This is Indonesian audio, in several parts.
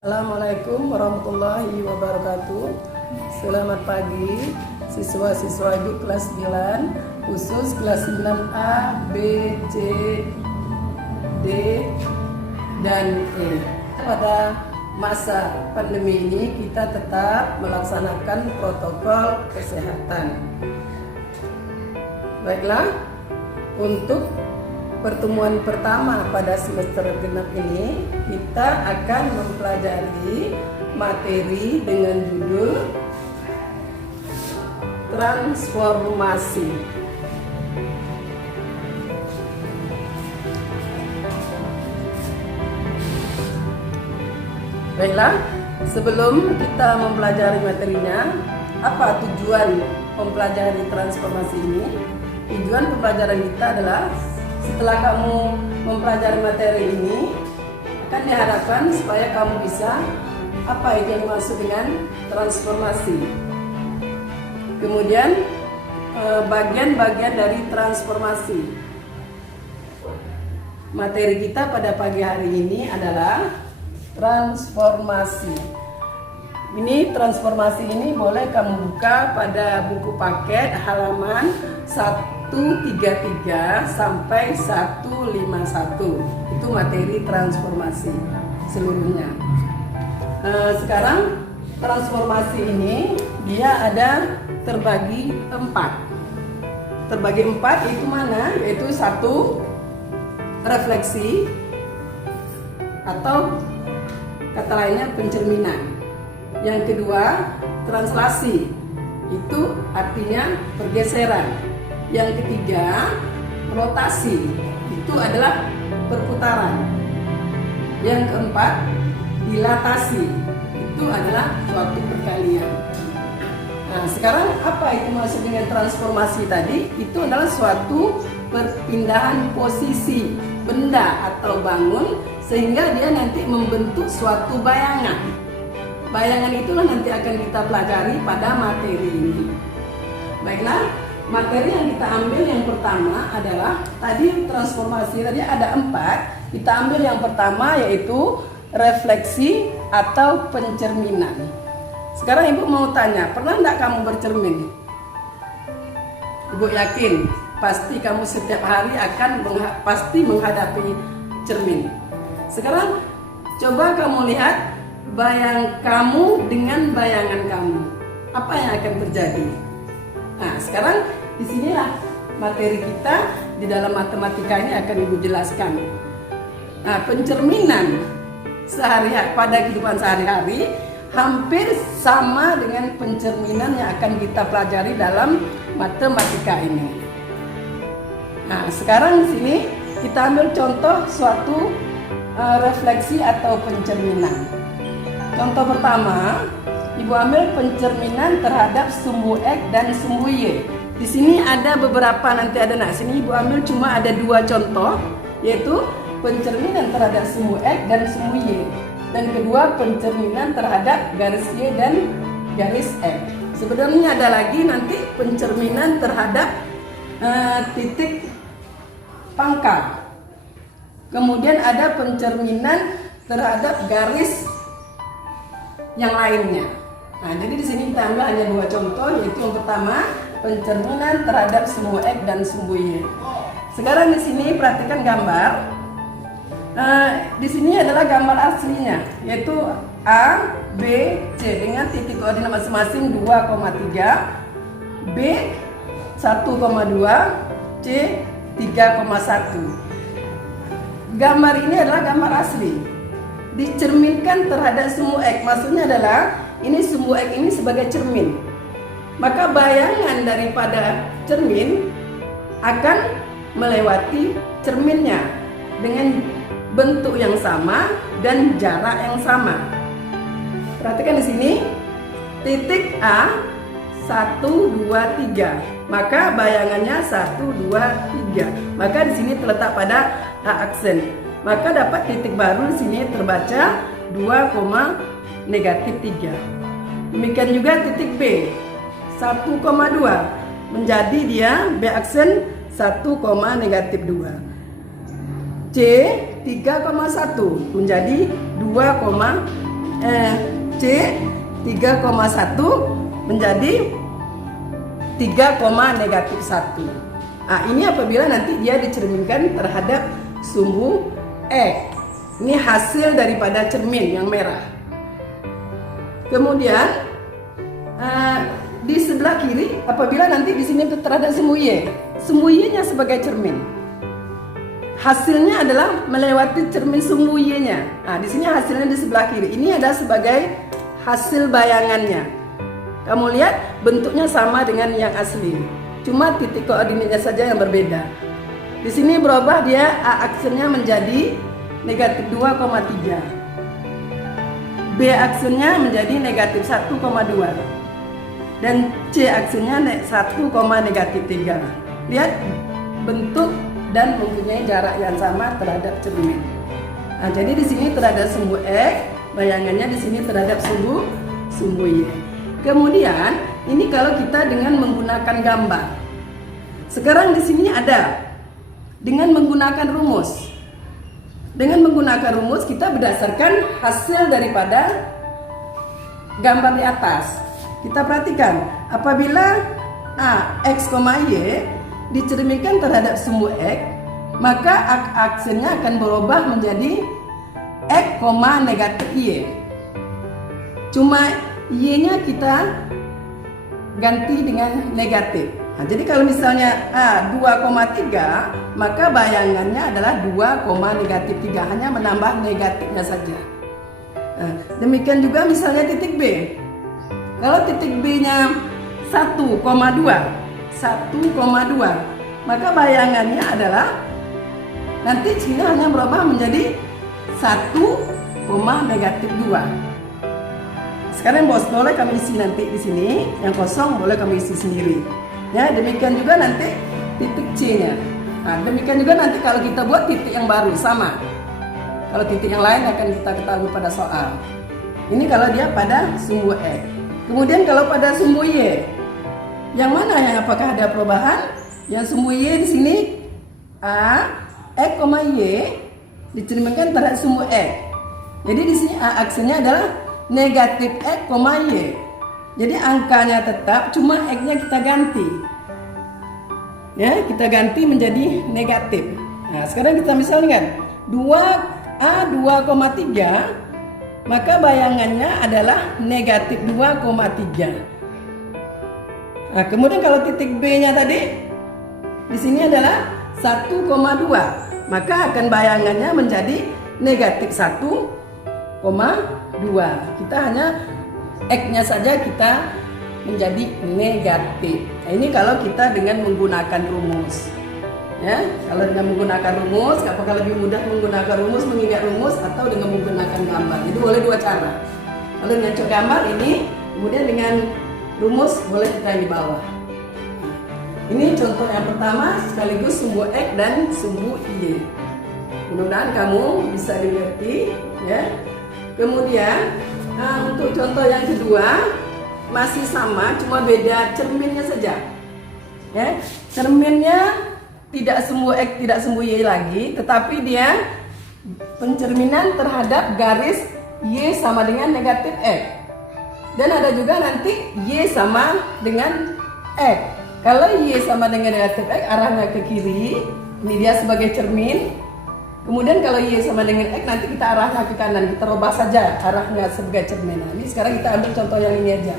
Assalamualaikum warahmatullahi wabarakatuh. Selamat pagi siswa-siswa ibu kelas 9, khusus kelas 9A, B, C, D, dan E. Pada masa pandemi ini kita tetap melaksanakan protokol kesehatan. Baiklah, untuk pertemuan pertama pada semester genap ini kita akan mempelajari materi dengan judul transformasi. Baiklah, sebelum kita mempelajari materinya, apa tujuan mempelajari transformasi ini? Tujuan pembelajaran kita adalah setelah kamu mempelajari materi ini, akan diharapkan supaya kamu bisa apa itu yang dimaksud dengan transformasi. Kemudian bagian-bagian dari transformasi. Materi kita pada pagi hari ini adalah transformasi. Ini transformasi ini boleh kamu buka pada buku paket halaman 133 sampai 151. Itu materi transformasi seluruhnya. Sekarang transformasi ini dia ada terbagi 4. Terbagi 4 itu mana? Yaitu 1 refleksi atau kata lainnya pencerminan. Yang kedua, translasi, itu artinya pergeseran. Yang ketiga, rotasi, itu adalah perputaran. Yang keempat, dilatasi, itu adalah suatu perkalian. Nah, sekarang apa itu maksud dengan transformasi tadi? Itu adalah suatu perpindahan posisi benda atau bangun sehingga dia nanti membentuk suatu bayangan. Bayangan itulah nanti akan kita pelajari pada materi ini. Baiklah, materi yang kita ambil yang pertama adalah tadi transformasi, tadi ada 4. Kita ambil yang pertama yaitu refleksi atau pencerminan. Sekarang ibu mau tanya, pernah enggak kamu bercermin? Ibu yakin pasti kamu setiap hari akan pasti menghadapi cermin. Sekarang coba kamu lihat bayang kamu dengan bayangan kamu, apa yang akan terjadi? Nah, sekarang disinilah materi kita di dalam matematika ini akan ibu jelaskan. Nah, pencerminan pada kehidupan sehari-hari hampir sama dengan pencerminan yang akan kita pelajari dalam matematika ini. Nah, sekarang di sini kita ambil contoh suatu refleksi atau pencerminan. Contoh pertama, ibu ambil pencerminan terhadap sumbu X dan sumbu Y. Di sini ada beberapa nanti ada. Nah, sini ibu ambil cuma ada 2 contoh, yaitu pencerminan terhadap sumbu X dan sumbu Y. Dan kedua, pencerminan terhadap garis Y dan garis X. Sebenarnya ada lagi nanti pencerminan terhadap titik pangkal. Kemudian ada pencerminan terhadap garis yang lainnya. Nah, jadi di sini kita ambil hanya 2 contoh, yaitu yang pertama pencerminan terhadap sumbu X dan sumbu Y. Sekarang di sini perhatikan gambar. Di sini adalah gambar aslinya, yaitu A, B, C dengan titik koordinat masing-masing 2,3, B 1,2, C 3,1. Gambar ini adalah gambar asli. Dicerminkan terhadap sumbu X, maksudnya adalah ini sumbu X ini sebagai cermin, maka bayangan daripada cermin akan melewati cerminnya dengan bentuk yang sama dan jarak yang sama. Perhatikan di sini titik A 1, 2, 3, maka bayangannya 1, 2, 3, maka di sini terletak pada A aksen. Maka dapat titik baru di sini terbaca 2,-3. Demikian juga titik B 1,2 menjadi dia B aksen 1,-2. C 3,1 menjadi 2,-3. C 3,1 menjadi 3,-1. Nah, ini apabila nanti dia dicerminkan terhadap sumbu X. Ini hasil daripada cermin yang merah. Kemudian di sebelah kiri, apabila nanti di sini terhadap sumbu Y, sumbu Y-nya sebagai cermin. Hasilnya adalah melewati cermin sumbu Y-nya. Nah, di sini hasilnya di sebelah kiri. Ini adalah sebagai hasil bayangannya. Kamu lihat bentuknya sama dengan yang asli, cuma titik koordinatnya saja yang berbeda. Di sini berubah, dia A aksennya menjadi negatif 2,3, B aksennya menjadi negatif 1,2, dan C aksennya 1,-3. Lihat bentuk dan mempunyai jarak yang sama terhadap cermin. Nah, jadi di sini terhadap sumbu X, bayangannya di sini terhadap sumbu Y. Kemudian ini kalau kita dengan menggunakan gambar. Sekarang di sini ada dengan menggunakan rumus. Dengan menggunakan rumus kita berdasarkan hasil daripada gambar di atas. Kita perhatikan, apabila A, X, Y dicerminkan terhadap sumbu X, maka aksennya akan berubah menjadi X, -Y. Cuma Y-nya kita ganti dengan negatif. Nah, jadi kalau misalnya A 2,3, maka bayangannya adalah 2,-3, hanya menambah negatifnya saja. Nah, demikian juga misalnya titik B. Kalau titik B-nya 1,2, maka bayangannya adalah nanti sini hanya berubah menjadi 1,-2. Sekarang bos, boleh kami isi nanti di sini, yang kosong boleh kami isi sendiri. Ya, demikian juga nanti titik C-nya. Nah, demikian juga nanti kalau kita buat titik yang baru sama. Kalau titik yang lain akan kita ketahui pada soal. Ini kalau dia pada sumbu X. Kemudian kalau pada sumbu Y, yang mana yang apakah ada perubahan? Yang sumbu Y di sini A, X, Y dicerminkan terhadap sumbu X. Jadi di sini A aksennya adalah negatif X, Y. Jadi angkanya tetap, cuma X-nya kita ganti. Ya, kita ganti menjadi negatif. Nah, sekarang kita misalkan 2A 2,3, maka bayangannya adalah negatif 2,3. Nah, kemudian kalau titik B-nya tadi di sini adalah 1,2, maka akan bayangannya menjadi negatif 1,2. Kita hanya X-nya saja kita menjadi negatif. Nah, ini kalau kita dengan menggunakan rumus. Ya, kalau dengan menggunakan rumus, apakah lebih mudah menggunakan rumus, mengingat rumus, atau dengan menggunakan gambar? Jadi boleh dua cara. Kalau dengan gambar ini, kemudian dengan rumus boleh kita yang di bawah. Ini contoh yang pertama sekaligus sumbu X dan sumbu Y. Mudah-mudahan kamu bisa dimengerti, ya. Kemudian untuk contoh yang kedua masih sama, cuma beda cerminnya saja. Ya, cerminnya tidak sumbu X, tidak sumbu Y lagi, tetapi dia pencerminan terhadap garis Y sama dengan negatif X. Dan ada juga nanti Y sama dengan X. Kalau Y sama dengan negatif X, arahnya ke kiri, ini dia sebagai cermin. Kemudian kalau Y sama dengan X, nanti kita arahnya ke kanan, kita rubah saja arahnya sebagai cermin. Nah, ini sekarang kita ambil contoh yang ini aja.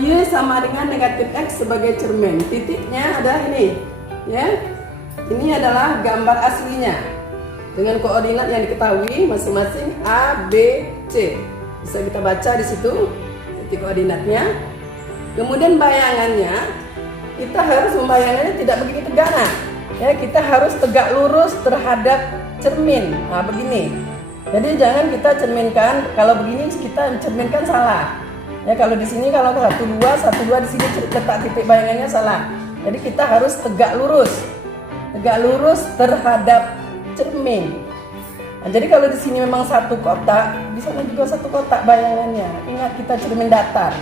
Y sama dengan negatif X sebagai cermin. Titiknya ada ini, ya. Ini adalah gambar aslinya dengan koordinat yang diketahui masing-masing A, B, C. Bisa kita baca di situ titik koordinatnya. Kemudian bayangannya, kita harus membayangannya tidak begini tegak. Ya, kita harus tegak lurus terhadap cermin. Nah, begini. Jadi jangan kita cerminkan, kalau begini kita cerminkan salah. Ya, kalau di sini kalau 1, 2 di sini letak titik bayangannya salah. Jadi kita harus tegak lurus terhadap cermin. Nah, jadi kalau di sini memang satu kotak, di sana juga satu kotak bayangannya. Ingat, kita cermin datar.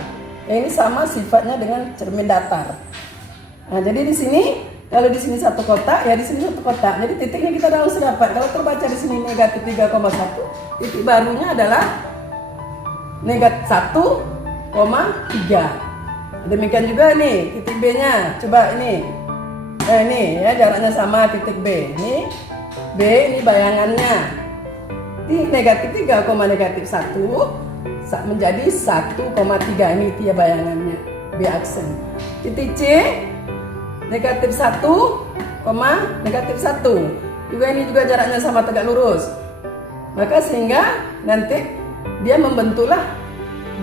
Ya, ini sama sifatnya dengan cermin datar. Nah, jadi di sini kalau di sini satu kotak, ya di sini satu kotak. Jadi titiknya kita harus dapat. Kalau terbaca di sini negatif 3,1, titik barunya adalah negatif 1,3. Demikian juga nih titik B-nya. Coba ini. Ini ya jaraknya sama titik B. Ini B, ini bayangannya. Di negatif 3, negatif 1 menjadi 1,3. Ini dia bayangannya. B aksen. Titik C negatif 1, negatif 1. Juga ini juga jaraknya sama tegak lurus. Maka sehingga nanti dia membentuklah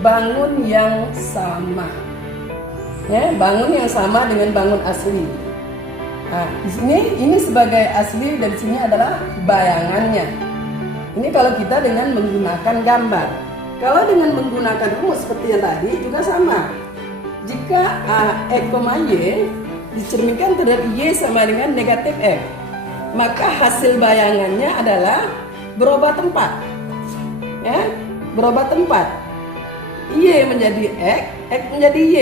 bangun yang sama. Ya, bangun yang sama dengan bangun asli. Nah, di sini ini sebagai asli dan di sini adalah bayangannya. Ini kalau kita dengan menggunakan gambar. Kalau dengan menggunakan rumus seperti yang tadi juga sama. Jika X, Y dicerminkan terhadap Y sama dengan negatif X, maka hasil bayangannya adalah berubah tempat. Ya, berubah tempat. Y menjadi X menjadi Y.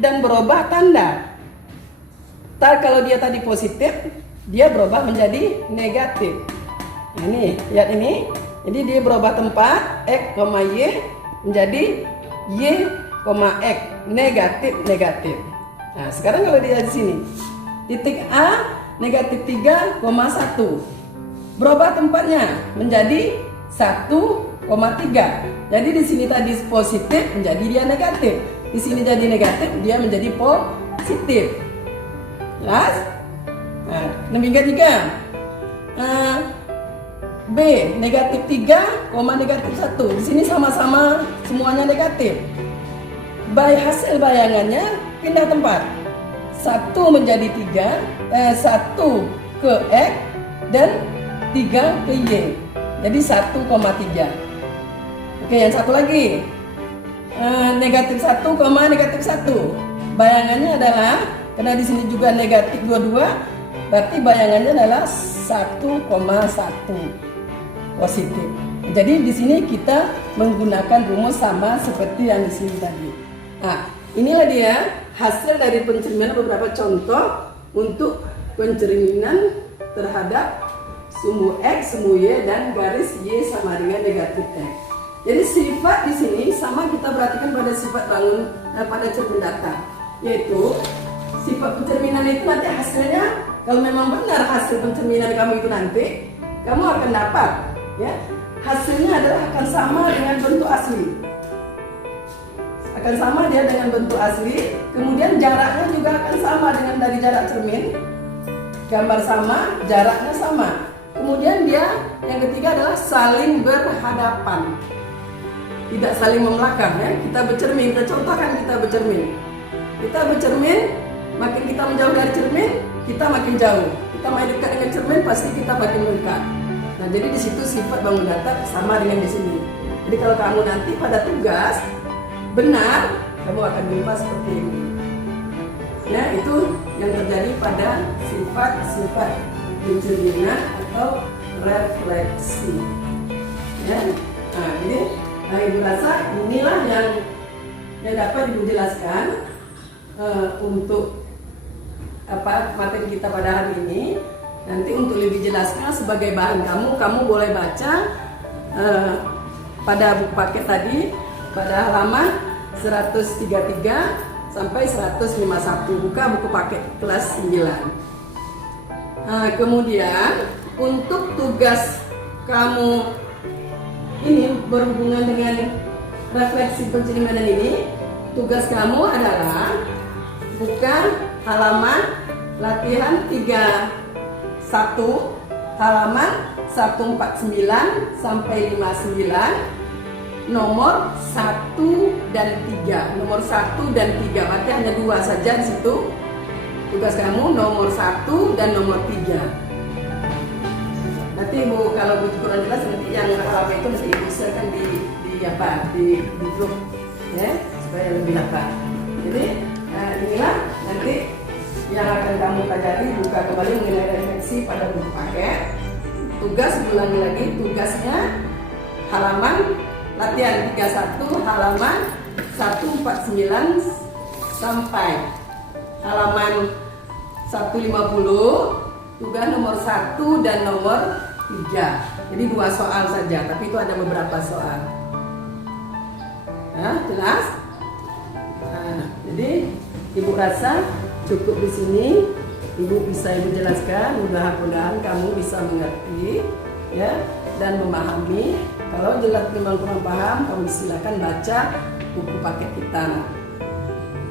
Dan berubah tanda. Kalau dia tadi positif, dia berubah menjadi negatif. Nah, ini, lihat ini. Jadi dia berubah tempat, X, Y menjadi Y, X, negatif. Nah, sekarang kalau dia di sini, titik A negatif 3,1. Berubah tempatnya menjadi 1,3. Jadi di sini tadi positif menjadi dia negatif. Di sini jadi negatif, dia menjadi positif. Jelas? Nah, demikian juga B negatif 3, negatif 1. Di sini sama-sama semuanya negatif. Hasil bayangannya pindah tempat. 1 menjadi 3, 1 ke X dan 3 ke Y. Jadi 1,3. Oke, yang satu lagi. Negatif 1, negatif 1. Bayangannya adalah, karena di sini juga negatif 22, berarti bayangannya adalah 1,1 positif. Jadi di sini kita menggunakan rumus sama seperti yang di sini tadi. Nah, inilah dia hasil dari pencerminan beberapa contoh untuk pencerminan terhadap sumbu X, sumbu Y, dan garis Y sama dengan negatif X. Jadi sifat di sini sama kita perhatikan pada sifat bangun pada cermin datar, yaitu sifat pencerminan itu nanti hasilnya, kalau memang benar hasil pencerminan kamu itu nanti, kamu akan dapat, ya, hasilnya adalah akan sama dengan bentuk asli. Akan sama dia dengan bentuk asli, kemudian jaraknya juga akan sama dengan dari jarak cermin, gambar sama, jaraknya sama. Kemudian dia yang ketiga adalah saling berhadapan, tidak saling membelakang, ya. Kita bercermin, kita contohkan kita bercermin. Kita bercermin, makin kita menjauh dari cermin, kita makin jauh. Kita makin dekat dengan cermin, pasti kita makin mendekat. Nah, jadi di situ sifat bangun datar sama dengan di sini. Jadi kalau kamu nanti pada tugas benar, kamu akan jumpa seperti ini. Ya, itu yang terjadi pada sifat-sifat pencerminan atau refleksi. Ya, nah ini. Nah, Ibu rasa inilah yang dapat Ibu jelaskan untuk materi kita pada hari ini. Nanti untuk lebih jelasnya sebagai bahan kamu boleh baca pada buku paket tadi pada halaman 133 sampai 151. Buka buku paket kelas 9. Nah, kemudian untuk tugas kamu ini berhubungan dengan refleksi pencerminan ini, tugas kamu adalah buka halaman latihan 31, halaman 149 sampai 59, nomor 1 dan 3. Nomor 1 dan 3, berarti hanya 2 saja di situ. Tugas kamu nomor 1 dan nomor 3. Nanti Ibu kalau butuh kurang jelas nanti yang halaman itu nanti Ibu share di grup, ya, supaya lebih apa. Jadi inilah nanti yang akan kamu pelajari. Buka kembali mengenai refleksi pada buku paket. Tugas, ulangi lagi tugasnya halaman latihan 31, halaman 149 sampai halaman 150. Tugas nomor 1 dan nomor 3. Jadi 2 soal saja, tapi itu ada beberapa soal. Ya, jelas? Nah, jadi Ibu rasa cukup di sini. Ibu bisa Ibu jelaskan, mudah-mudahan kamu bisa mengerti ya dan memahami. Kalau jelas memang kurang paham, kamu silakan baca buku paket kita.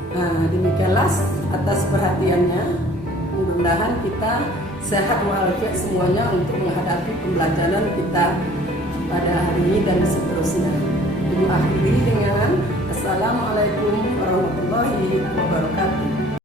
Nah, demikianlah atas perhatiannya. Mudah-mudahan kita sehat walafiat semuanya untuk menghadapi pembelajaran kita pada hari ini dan seterusnya. Ibu akhiri dengan Assalamualaikum warahmatullahi wabarakatuh.